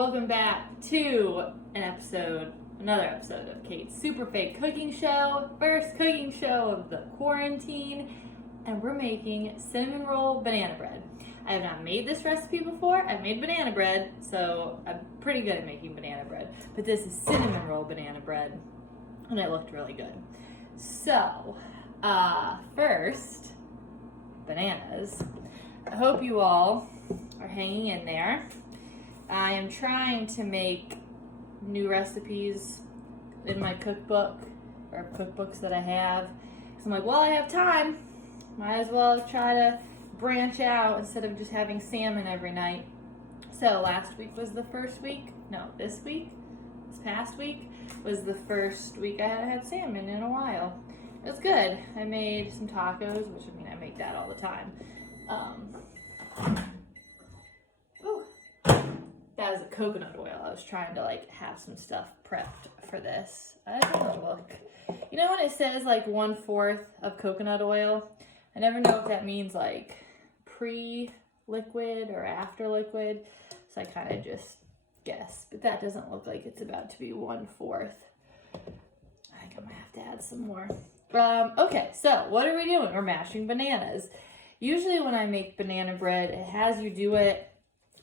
welcome back to another episode of Kate's Super Fake Cooking Show, first cooking show of the quarantine, and we're making cinnamon roll banana bread. I have not made this recipe before. I've made banana bread, so I'm pretty good at making banana bread, but this is cinnamon roll banana bread, and it looked really good. So, first, bananas. I hope you all are hanging in there. I am trying to make new recipes in my cookbook, or cookbooks that I have. So I'm like, well, I have time. Might as well try to branch out instead of just having salmon every night. So last week was the first week. No, this past week was the first week I hadn't had salmon in a while. It was good. I made some tacos, which I make that all the time. That was a coconut oil. I was trying to have some stuff prepped for this. I don't look. You know when it says 1/4 of coconut oil? I never know if that means pre-liquid or after liquid. So I kind of just guess. But that doesn't look like it's about to be 1/4. I think I'm gonna have to add some more. Okay, so what are we doing? We're mashing bananas. Usually when I make banana bread, it has you do it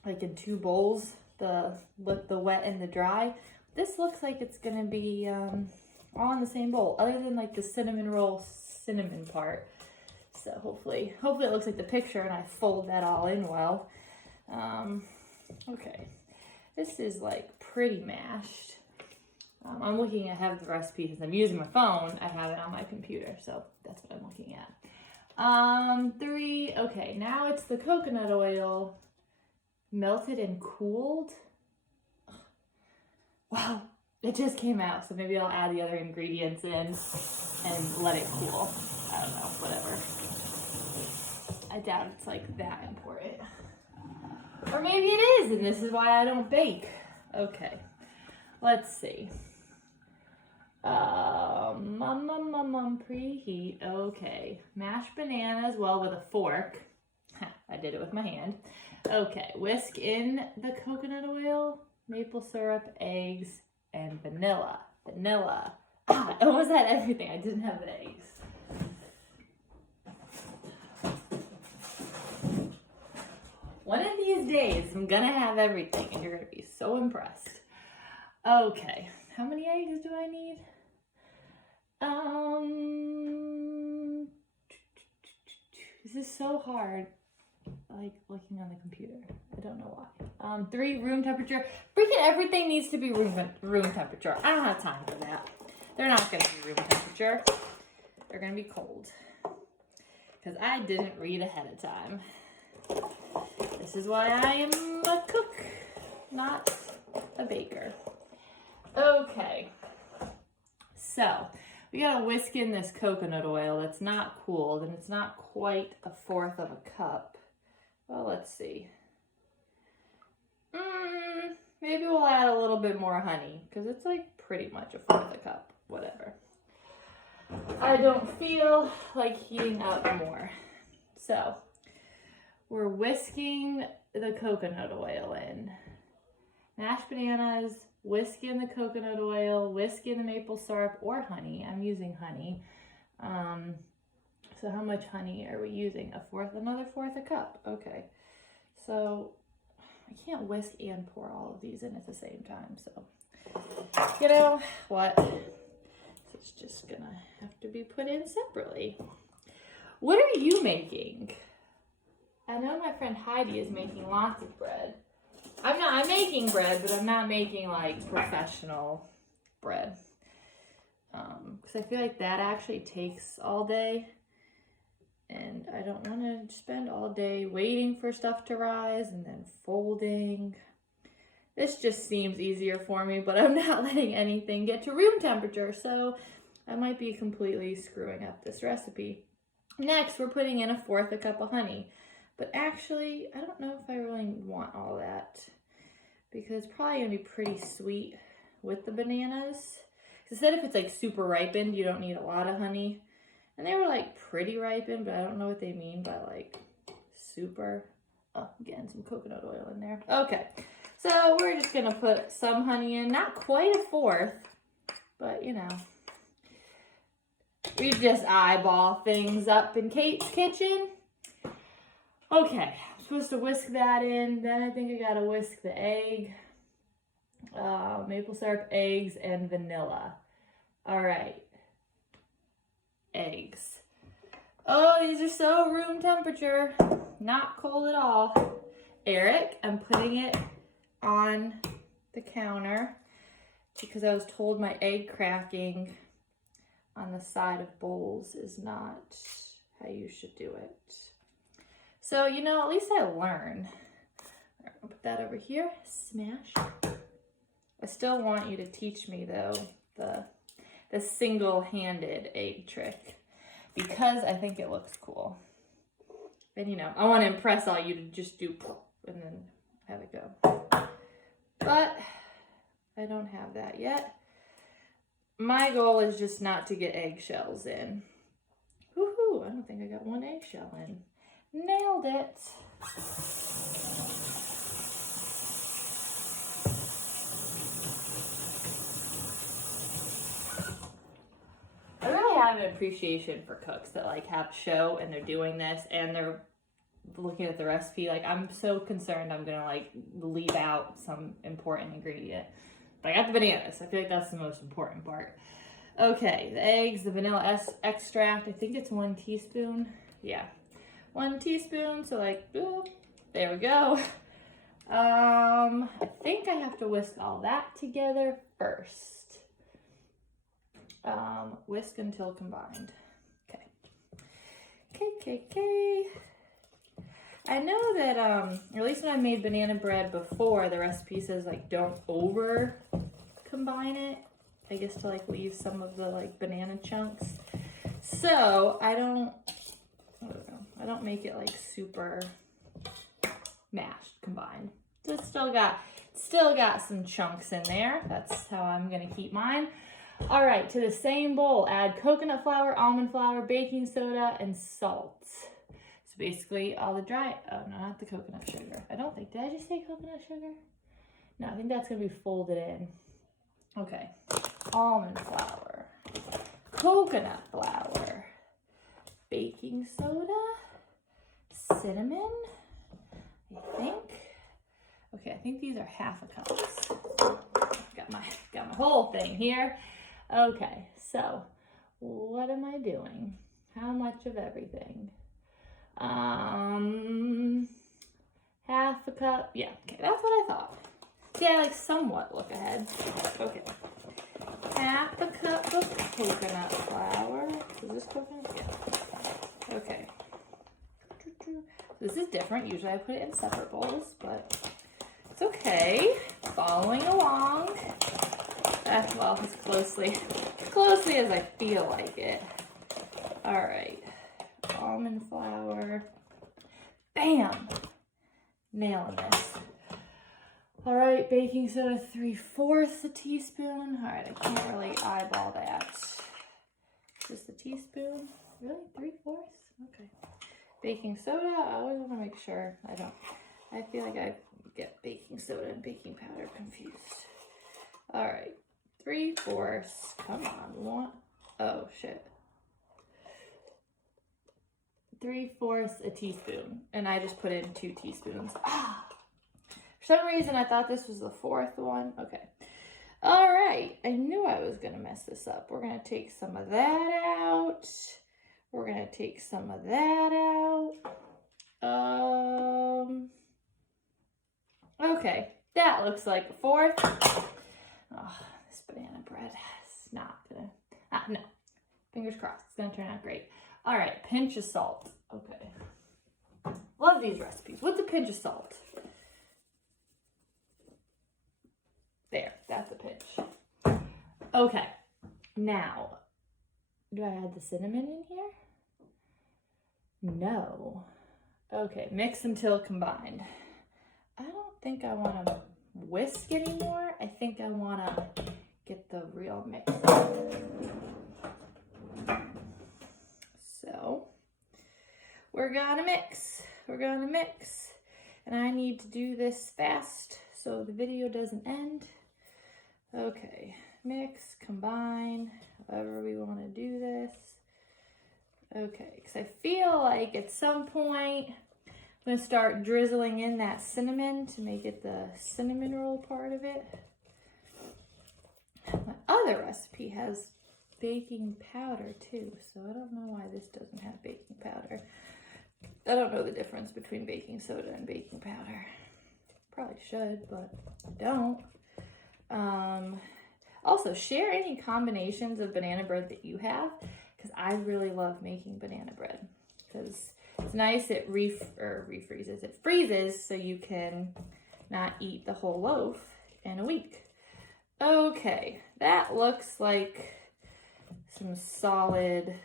in two bowls, the wet and the dry. This looks like it's gonna be all in the same bowl, other than the cinnamon roll cinnamon part. So hopefully it looks like the picture and I fold that all in well. Okay, this is pretty mashed. I have the recipe since I'm using my phone. I have it on my computer, so that's what I'm looking at. Okay, now it's the coconut oil melted and cooled. Wow, it just came out, so maybe I'll add the other ingredients in and let it cool. I don't know, whatever. I doubt it's that important. Or maybe it is, and this is why I don't bake. Okay, let's see. Preheat. Okay, mashed bananas, well, with a fork. I did it with my hand. Okay, whisk in the coconut oil, maple syrup, eggs, and vanilla. I almost had everything. I didn't have the eggs. One of these days, I'm gonna have everything, and you're gonna be so impressed. Okay, how many eggs do I need? This is so hard. Looking on the computer. I don't know why. 3 room temperature. Freaking everything needs to be room temperature. I don't have time for that. They're not going to be room temperature. They're going to be cold. Because I didn't read ahead of time. This is why I am a cook, not a baker. Okay. So, we got to whisk in this coconut oil that's not cooled, and it's not quite 1/4 of a cup. Well, let's see. Maybe we'll add a little bit more honey, because it's pretty much 1/4 a cup. Whatever. I don't feel like heating up more. So, we're whisking the coconut oil in. Mashed bananas, whisk in the coconut oil, whisk in the maple syrup or honey. I'm using honey. So how much honey are we using? Another 1/4 a cup. Okay. So I can't whisk and pour all of these in at the same time. So, you know what? It's just gonna have to be put in separately. What are you making? I know my friend Heidi is making lots of bread. I'm making bread, but I'm not making professional bread. Because I feel that actually takes all day. And I don't want to spend all day waiting for stuff to rise and then folding. This just seems easier for me, but I'm not letting anything get to room temperature, so I might be completely screwing up this recipe. Next, we're putting in 1/4 a cup of honey. But actually, I don't know if I really want all that, because it's probably going to be pretty sweet with the bananas. Instead, if it's super ripened, you don't need a lot of honey. And they were pretty ripened, but I don't know what they mean by super. Oh, I'm getting some coconut oil in there. Okay, so So we're just gonna put some honey in, not quite a fourth, but you know. We just eyeball things up in Kate's kitchen. Okay, I'm supposed to whisk that in. Then I think I gotta whisk the egg, maple syrup, eggs, and vanilla. All right, eggs. Oh, these are so room temperature, not cold at all. Eric, I'm putting it on the counter because I was told my egg cracking on the side of bowls is not how you should do it. So, you know, at least I learn. I'll put that over here, smash. I still want you to teach me though, the single-handed egg trick because I think it looks cool. And you know, I want to impress all you to just do and then have it go. But I don't have that yet. My goal is just not to get eggshells in. Woohoo, I don't think I got one eggshell in. Nailed it. I really have an appreciation for cooks that like have a show and they're doing this and they're looking at the recipe. Like I'm so concerned I'm gonna like leave out some important ingredient. But I got the bananas. I feel like that's the most important part. Okay, the eggs, the vanilla extract. I think it's 1 teaspoon. Yeah, 1 teaspoon. So like, ooh, there we go. I think I have to whisk all that together first. Whisk until combined. Okay. I know that, or at least when I made banana bread before, the recipe says like don't over combine it. I guess to like leave some of the like banana chunks. So I don't make it like super mashed combined. So it's still got some chunks in there. That's how I'm gonna keep mine. All right, to the same bowl, add coconut flour, almond flour, baking soda, and salt. Basically all the dry, oh no, not the coconut sugar. I don't think, did I just say coconut sugar? No, I think that's gonna be folded in. Okay, almond flour, coconut flour, baking soda, cinnamon, I think. Okay, I think these are half a cup. Got my whole thing here. Okay, so what am I doing? How much of everything? Half a cup. Yeah, okay, that's what I thought. See, I like somewhat look ahead. Okay. Half a cup of coconut flour. Is this coconut? Yeah. Okay. This is different. Usually I put it in separate bowls, but it's okay. Following along. Well, as closely as I feel like it. All right. Almond flour. Bam! Nailing this. All right, baking soda, 3/4 a teaspoon. All right, I can't really eyeball that. Just a teaspoon? Really? 3/4? Okay. Baking soda, I always want to make sure I feel like I get baking soda and baking powder confused. All right, 3/4. Come on, oh shit. 3/4 a teaspoon, and I just put in 2 teaspoons. For some reason, I thought this was the 4th one. Okay. All right. I knew I was going to mess this up. We're going to take some of that out. We're going to take some of that out. Okay. That looks like a 4th. Oh, this banana bread is not going to... no. Fingers crossed. It's going to turn out great. All right. Pinch of salt. Okay. Love these recipes. What's a pinch of salt? There, that's a pinch. Okay, now, do I add the cinnamon in here? No. Okay, mix until combined. I don't think I want to whisk anymore. I think I want to get the real mix. So, we're gonna mix. And I need to do this fast so the video doesn't end. Okay, mix, combine, however we want to do this. Okay, because I feel like at some point I'm going to start drizzling in that cinnamon to make it the cinnamon roll part of it. My other recipe has baking powder too, so I don't know why this doesn't have baking powder. I don't know the difference between baking soda and baking powder. Probably should, but I don't. Also, share any combinations of banana bread that you have, because I really love making banana bread. Because it's nice, it refreezes. It freezes so you can not eat the whole loaf in a week. Okay, that looks like some solid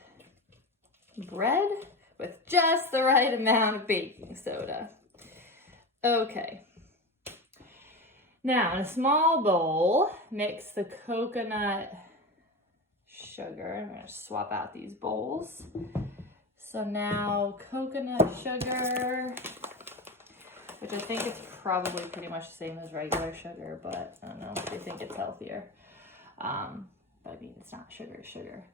bread with just the right amount of baking soda. Okay. Now, in a small bowl, mix the coconut sugar. I'm going to swap out these bowls. So now, coconut sugar, which I think is probably pretty much the same as regular sugar, but I don't know, they think it's healthier. But I mean, it's not sugar, sugar.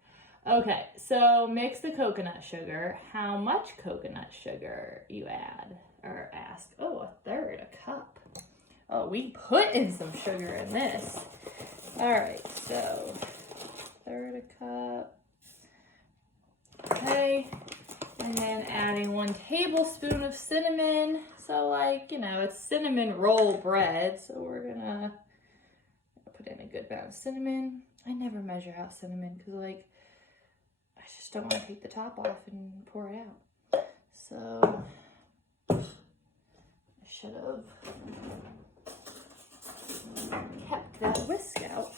Okay, so mix the coconut sugar. How much coconut sugar you add, or ask? Oh, 1/3 cup. Oh, we put in some sugar in this. All right, so 1/3 cup. Okay, and then adding 1 tablespoon of cinnamon. So like, you know, it's cinnamon roll bread. So we're gonna put in a good amount of cinnamon. I never measure out cinnamon because like, I just don't want to take the top off and pour it out. So I should have kept that whisk out.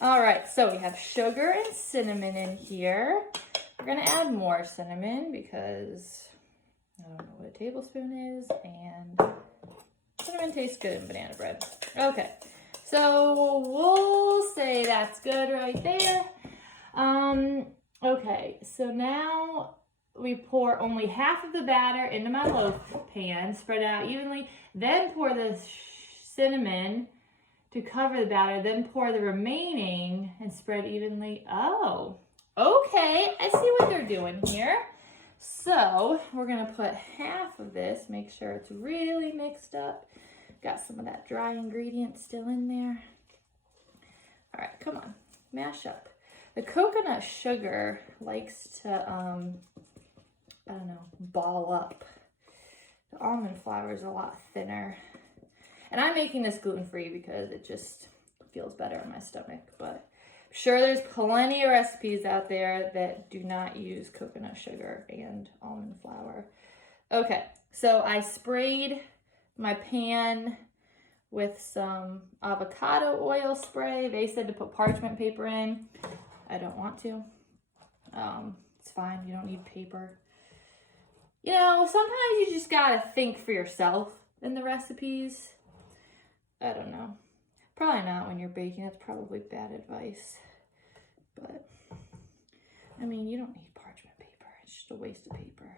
All right, so we have sugar and cinnamon in here. We're gonna add more cinnamon because I don't know what a tablespoon is, and cinnamon tastes good in banana bread. Okay, so we'll say that's good right there. Okay, so now we pour only half of the batter into my loaf pan, spread it out evenly, then pour the cinnamon to cover the batter, then pour the remaining and spread evenly. Oh, okay, I see what they're doing here. So we're gonna put half of this, make sure it's really mixed up. Got some of that dry ingredient still in there. All right, come on, mash up. The coconut sugar likes to, I don't know, ball up. The almond flour is a lot thinner. And I'm making this gluten-free because it just feels better in my stomach. But I'm sure there's plenty of recipes out there that do not use coconut sugar and almond flour. Okay, so I sprayed my pan with some avocado oil spray. They said to put parchment paper in. I don't want to. It's fine, you don't need paper. You know, sometimes you just gotta think for yourself in the recipes. I don't know. Probably not when you're baking. That's probably bad advice. But, I mean, you don't need parchment paper. It's just a waste of paper.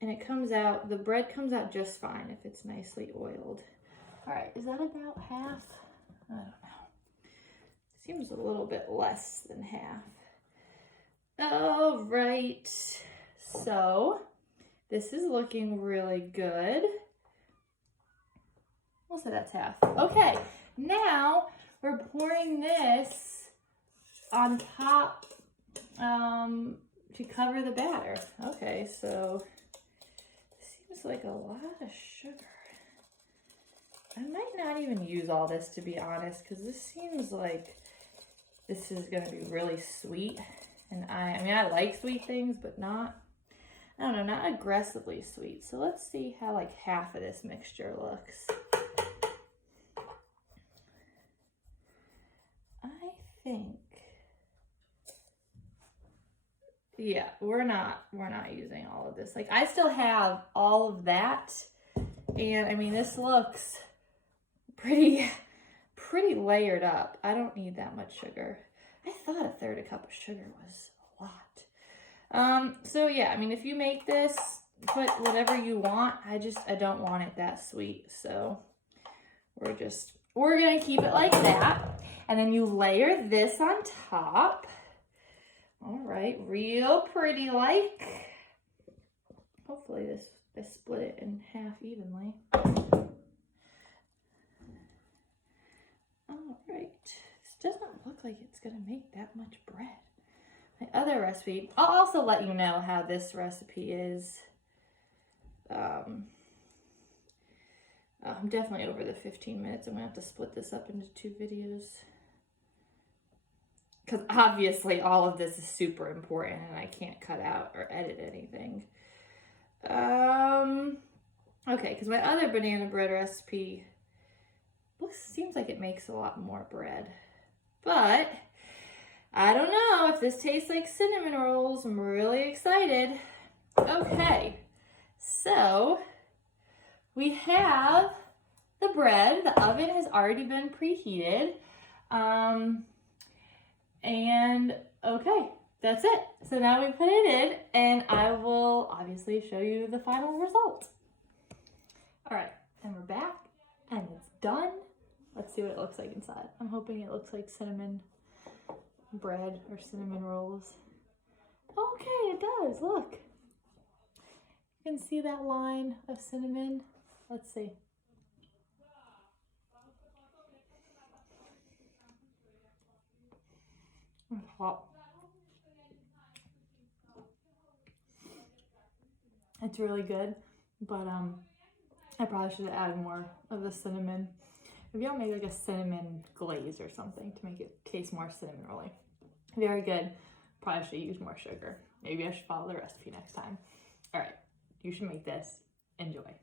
And it comes out, the bread comes out just fine if it's nicely oiled. All right, is that about half? I don't know. Seems a little bit less than half. All right, so this is looking really good. We'll say that's half. Okay, now we're pouring this on top to cover the batter. Okay, so seems like a lot of sugar. I might not even use all this, to be honest, because this seems like this is going to be really sweet. And I mean, I like sweet things, but not, I don't know, not aggressively sweet. So let's see how like half of this mixture looks. I think, yeah, we're not using all of this. Like, I still have all of that. And I mean, this looks pretty layered up. I don't need that much sugar. I thought 1/3 cup of sugar was a lot. So yeah, I mean, if you make this, put whatever you want. I don't want it that sweet. So we're gonna keep it like that. And then you layer this on top. All right, real pretty like. Hopefully I split it in half evenly. All right, this doesn't look like it's gonna make that much bread. My other recipe, I'll also let you know how this recipe is. I'm definitely over the 15 minutes. I'm gonna have to split this up into 2 videos. Because obviously all of this is super important and I can't cut out or edit anything. Okay, because my other banana bread recipe seems like it makes a lot more bread. But I don't know if this tastes like cinnamon rolls. I'm really excited. Okay, so we have the bread. The oven has already been preheated. And okay, that's it. So now we put it in and I will obviously show you the final result. All right, and we're back and it's done. Let's see what it looks like inside. I'm hoping it looks like cinnamon bread or cinnamon rolls. Okay, it does, look. You can see that line of cinnamon. Let's see. It's hot. It's really good, but I probably should have added more of the cinnamon. Maybe I'll make like a cinnamon glaze or something to make it taste more cinnamon rolly. Very good. Probably should use more sugar. Maybe I should follow the recipe next time. All right, you should make this. Enjoy.